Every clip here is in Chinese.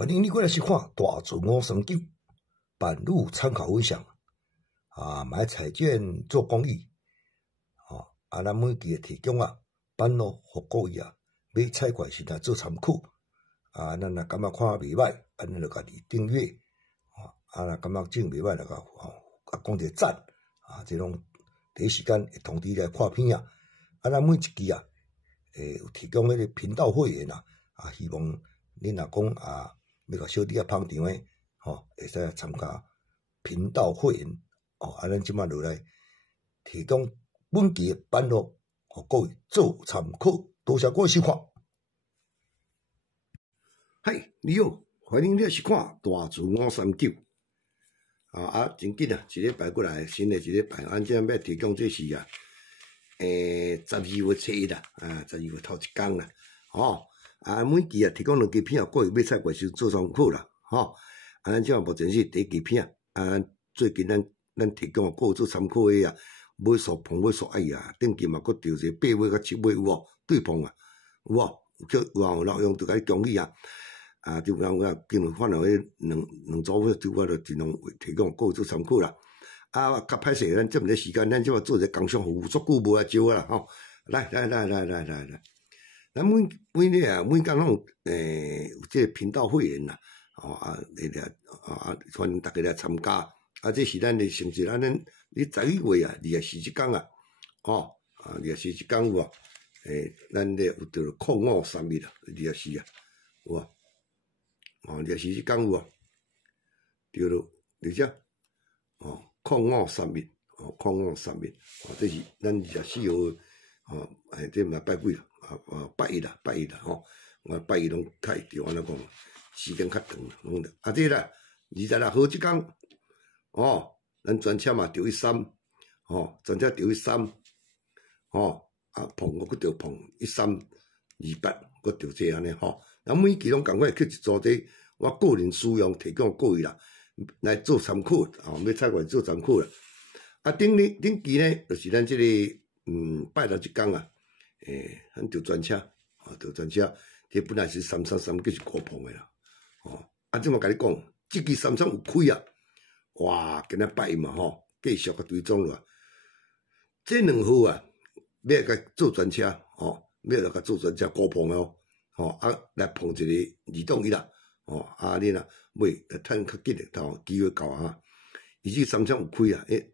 欢迎你过来收看大自我三九伴侣参考分享买彩券做公益咱每期提供办路互各位买彩券时做参考咱若感觉看袂歹，安尼就家己订阅若感觉真袂歹就讲一个赞这种第一时间会通知你来看片咱每一期有提供迄个频道会员希望恁若讲要甲小弟捧场诶，会使参加频道会员咱即摆落来提供本期诶版路，互各位做参考。多谢各位收看。嗨，你好，欢迎你来收看大自我三九真紧一礼拜过来，新诶一礼拜，咱即要提供这是12月初一12月头一天啦，每期提供2支片各位买菜怪时做参考啦，咱即目前是第1支片最近咱提供各位做参考诶买数碰买数顶期嘛佫调一个8尾甲7尾有无？对碰有无？有老用就甲你讲起就有人今日看到迄两组伙，就我就尽量提供各位做参考啦。较歹势，咱这么个时间，咱即马做一个工商服务，足久无招啦来，咱每日每工拢有这个频道会员啦，欢迎大家来参加。这是咱的成绩，咱你11月24这天24这天有无？咱咧有着053124有无？24这天有无？对了，而且05310531这是咱24号这嘛拜几啦？拜一啦，我拜一拢较会着安怎讲，时间较长拢这啦26号这天咱专车嘛着13专车着13碰我佫着碰1328佫着这安尼咱每期拢共款去一组这我个人使用提供各位啦来做参考买菜馆做参考啦顶期呢就是咱这个拜六这天咱着专车这本来是333计是5碰的啦即马甲你讲这期33有开哇今仔拜一嘛继续追踪落这2号要甲做专车要来甲做专车5碰来碰一个2档1啦你若买趁较紧的机会到伊这33有开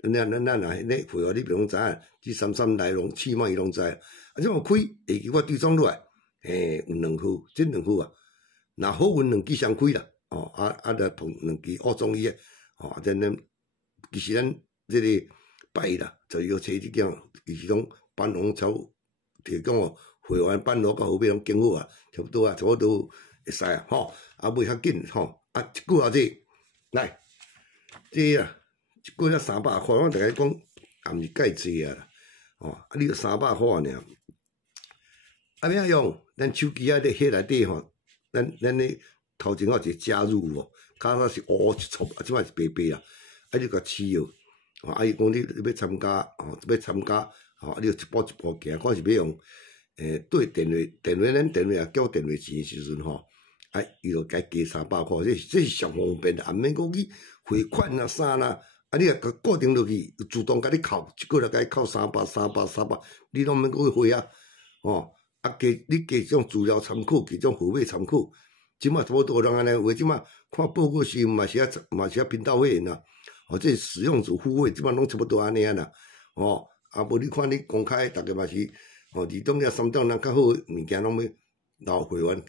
咱若那配合你袂拢知影这33来龙去脉伊拢知即马开下期我追踪落来有2号这2号若好运2支双开啦来碰2支澳中医咱其实咱这个拜一啦12号初一这件其实讲办拢超提供会员办路甲后尾拢经好差不多会使买较紧一句这来这一句才300块，我大家讲也毋是介济啦你300块尔要怎用？咱手机咧迄内底咱咧头前有一个加入有无？加上是乌一撮即摆是白白啦你甲试伊讲你要参加你就一步一步行，看是要用对电话咱电话缴电话钱的时阵伊就该加300块，这是上方便的，免讲去汇款啥啦你若固定落去，自动甲你扣，一个月甲你扣300，你拢免去汇你加种资料参考，加种号码参考，即马差不多人安尼话，即马看报告时嘛是频道会员啦这使用者付费，即马拢差不多安尼啦无你看你公开，逐个嘛是2档了3档人较好物件拢要留会员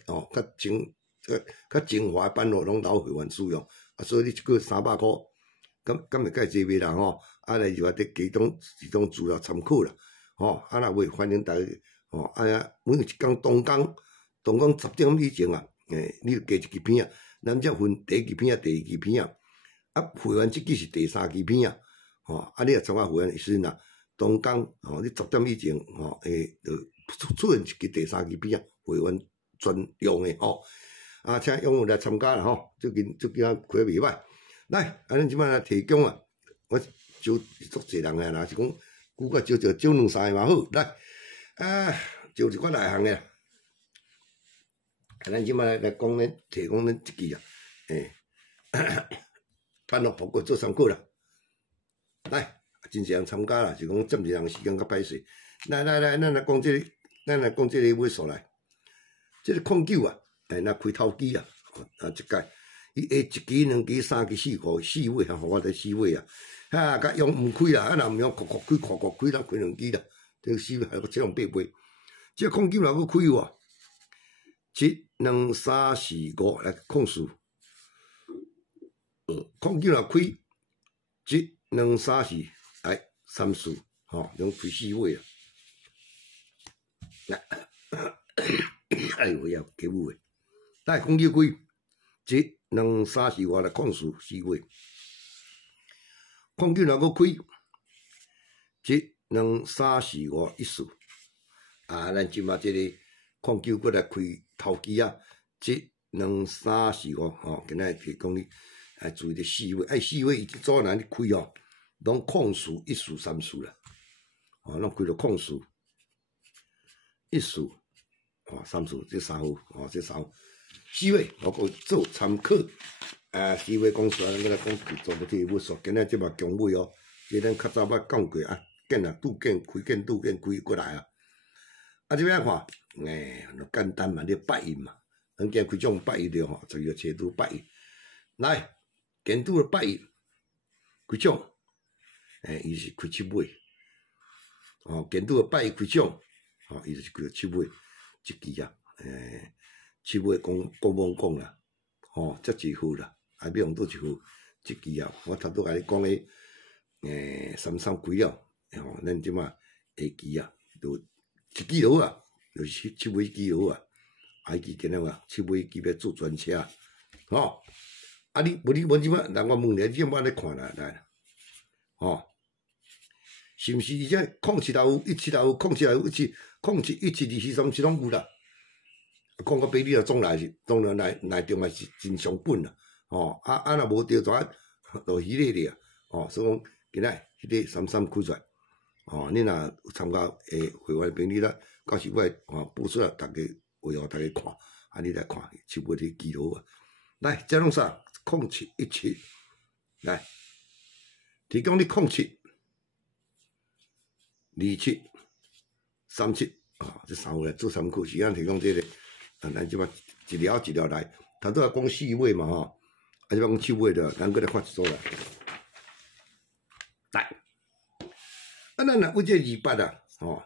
较精华版路拢留会员使用所以你一个月300块，敢会介济袂啦来就得加种资料参考啦若袂欢迎大家每一天同工10点以前你就加1支片咱才分第1支片第2支片会员这支是第3支片你若参加会员时阵同工你10点以前就出现一支第3支片会员专用的请踊跃来参加啦最近开袂歹来咱即摆来提供我招足侪人若是讲久甲招2、3个嘛好来招一款内行的咱即摆来讲咧，提讲咱即支啊，攀落葡国做参考啦。来，真侪人参加啦，是讲占一人时间较歹势。来，咱来讲即个，咱来讲即个尾数来。即个09啊，咱开头机啊，即届伊下1期、2期、3期、4尾啊，互我伫4尾啊，甲用毋开啦，若毋用扩开，咱开2期啦，这4尾还个7用8尾。即个09若搁开喎，1、2、3、4、5来控数。09若开1、2、3、4来3数，吼，用开4尾啊。哎呦，要给5诶！来09开1、2、3、4、5来控数4尾。09若搁开1、2、3、4、5 1数。啊，咱即马即个09过来开头机啊，1、2、3、4、5吼，今仔提讲你爱注意着4尾，4尾伊一组人你开哦，拢控数1数3数啦，哦，拢开着控数1数，哦3数，这3号，哦这3号，4尾我搁做参考，4尾讲出来，咱来讲做不体尾数，今仔即嘛强尾哦，即咱较早捌讲过啊，见啊拄见开见拄见开过来啊。啊，即摆看，就简单嘛，你8印嘛，咱今开种8印着吼，就要切拄8印。来，见拄了8印，开种，伊是开7尾，哦，见拄了8印开种，哦，伊就是开7尾，一支啊，7尾讲罔讲啦，哦，才一号啦，还要用倒一号，一支啊，我头拄甲你讲诶，3开了，吼，咱即马下支啊，就。1支落啊，就是7尾支落啊，伊支今仔啊7尾支要做专车，吼，啊你无即摆，人我问你，你即摆咧看来，吼，是毋是而且07也有，17也有，07也有，17、17、2、4、3、7拢有啦，讲到比例就总来内中也是真上本啦，吼，若无着怎就迄个咧，吼，所以讲今仔迄个33开出来。哦，你若有参加会员朋友啦，到时我播出来，大家为互大家看，啊，你来看7尾的记录啊。来，这拢啥？07、17，来，提供你07、27、37啊，这3位来做参考，时间提供这个，咱即摆一条一条来，头拄仔讲4尾嘛吼，啊，即摆讲7尾的，咱过来看一组来，来。啊，咱若为这28啊，吼，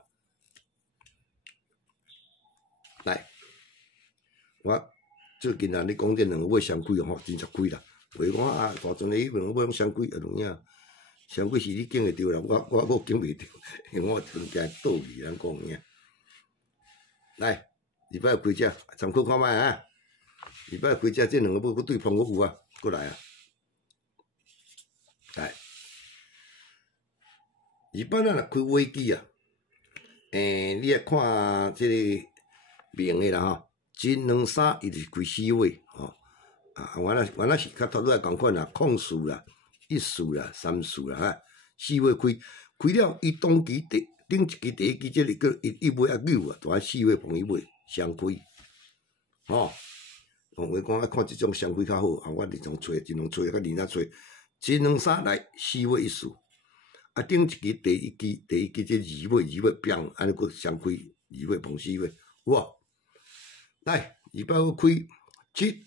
来，我最近啊，你讲这2个尾双开哦，吼，真实开啦。袂讲啊，大阵的迄2个尾双开啊，两样，双开是你经会着啦，我经袂着，因为我thường常倒去咱讲呀。来，28开只，参考看卖啊。28开只，这2个尾搁对碰搁有啊，过来啊，来。28咱若开尾机啊，你来看即个明诶啦吼，1、2、3伊就是开4尾吼，啊，原来是较头拄仔共款啦，控数啦、1数啦、3数啦哈，4尾开了，伊当期顶一期第1期即个1尾啊9啊，大4尾碰1尾双开，吼，我讲爱看即种双开较好，啊，我尽量找较认真找，1、2、3来4尾1数。啊，顶一期第一期这2尾砰，安尼个双开2尾碰4尾，有无？来，28开7、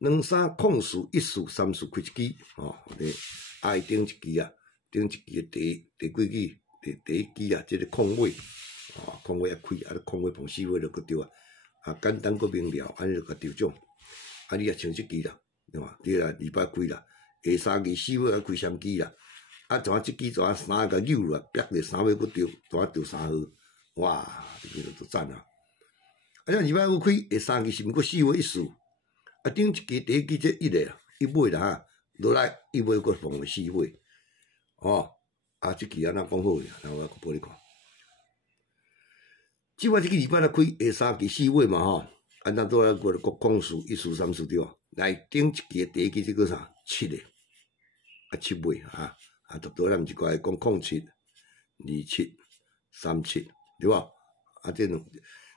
2、3控数1数3数开1支，吼，啊，伊顶一期啊，顶一期的第几期？第1期啊，这个控尾，哦，控尾啊开，啊，控尾碰4尾就搁对啊，啊，简单搁明了，安尼就甲调整，啊，你也像这支啦，对伐？你啦28开啦。下3期4尾啊开3支啦，啊，怎啊这支怎啊3个扭啦，逼着3尾搁调，怎啊调3号，哇，这个就赞啦！啊，像28开下3期是毋过4尾1数，啊，顶一期第1期这1个1尾啦哈，落来1尾搁碰4尾，哦，啊，这期啊咱讲好呀，然后我拨你看，即摆这个28来开下3期4尾嘛吼，啊，咱倒来过控数1数3数对伐？来顶一期第1期这个啥7个。啊7尾啊，啊，多咱一个讲07、27、37，对吧？啊，这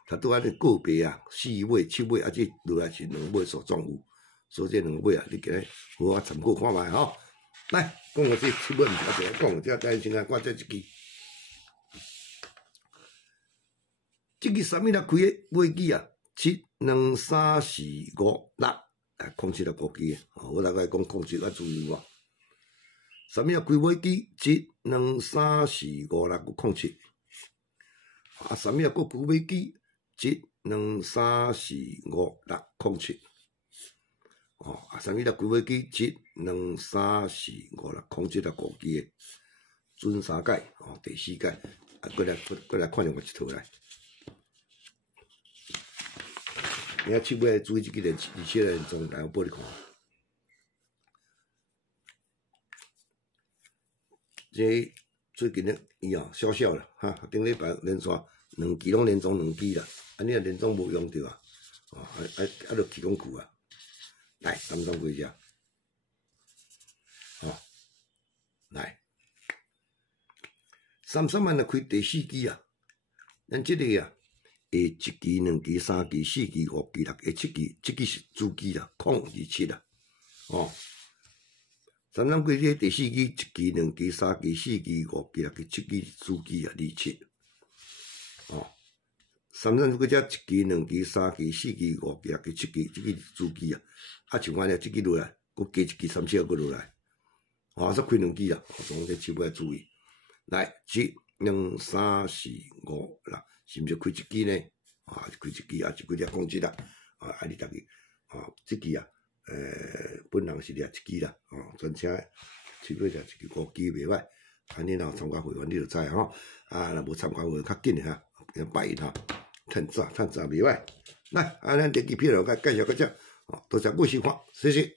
他拄安尼个别啊，4尾、7尾，啊，这落来是2尾所状物，所以这2尾啊，你今日好好参考看卖吼。来，讲到这7尾，毋晓得讲，这等先来看这一支。这支啥物来开的尾机啊？7、2、3、4、5、6，控制了国机。我大概讲控制要注意我。啥物来开尾机？7、2、3、4、5、6，控制。啊，啥物来开尾机？7、2、3、4、5、6，控制。啊，啥物来开尾机？7、2、3、4、5、6，控制了国机的。准3届，第4届，啊，过来看另外一套来。你看7尾注意这个而且连中来，我帮你看。这最近呢，伊小小啦，哈，顶礼拜连续2期拢连中2期啦，安尼啊连中无用着啊，就起讲久啊，来3几只，来3万来开第4期啊，咱这个啊。1期、2期、3期、4期、5期、6期、7期，这个是主机啦，027啦，3张几这第4期、1期、2期、3期、4期、5期、6期、7期主机啊，27，3张几只1期、2期、3期、4期、5期、6期、7期，这个主機啊，像安尼，这个落來，佮加1期3次佮落來，再開2期啦，總這7尾注意，來7、2、3、4、5、6。是毋是开1支呢？开1支啊，就几只控制啦。你逐个这支啊，本人是掠1支啦。专车7尾掠1支5支袂歹。你若有参加会员，你就知吼。若无参加会员较紧哈，拜一哈，趁早袂歹。来，咱第2批了，介绍个只，多谢各位收看，谢谢。